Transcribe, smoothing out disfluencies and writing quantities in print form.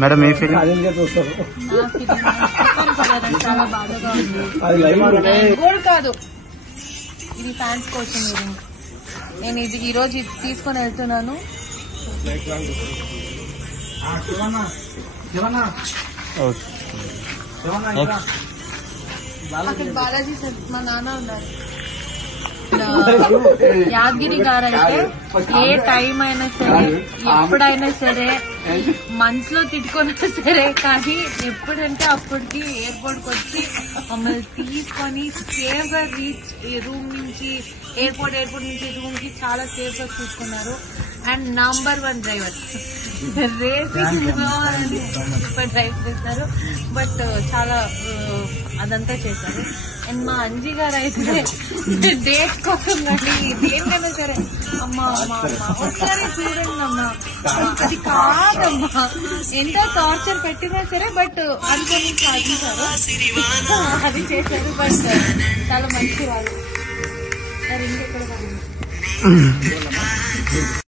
Madam ఏ feeling? చాలా బాధగా ఉంది. గోల్డ్ కాదు, ఇది ఫ్యాన్స్ కోసం ఇయరింగ్. నేను ఇది ఈ రోజు తీసుకొని వెళ్తున్నాను. అక్కడ బాలాజీ సార్ మా నాన్న ఉన్నారు. యాదగిరి గారు అయితే ఏ టైం అయినా సరే, ఎప్పుడైనా సరే, మనసులో తిట్టుకున్నా సరే, కానీ ఎప్పుడంటే అప్పటికి ఎయిర్పోర్ట్ కి వచ్చి మమ్మల్ని తీసుకొని సేఫ్ గా రీచ్ రూమ్ నుంచి ఎయిర్పోర్ట్ నుంచి రూమ్ కి చాలా సేఫ్ గా చూసుకున్నారు. And number 1 driver. Racing super drive చేస్తారు. బట్ చాలా అదంతా చేశారు. అండ్ మా అంజీ గారు అయితే డేట్ కోసం కానీ దేనికైనా సరే అమ్మా ఒకసారి చూడండి అమ్మా, అది కాదమ్మా, ఎంత టార్చర్ పెట్టినా సరే బట్ అనుకొని సాధించారు, అది చేశారు. బట్ చాలా మంచి వాళ్ళు. ఇంకెక్కడ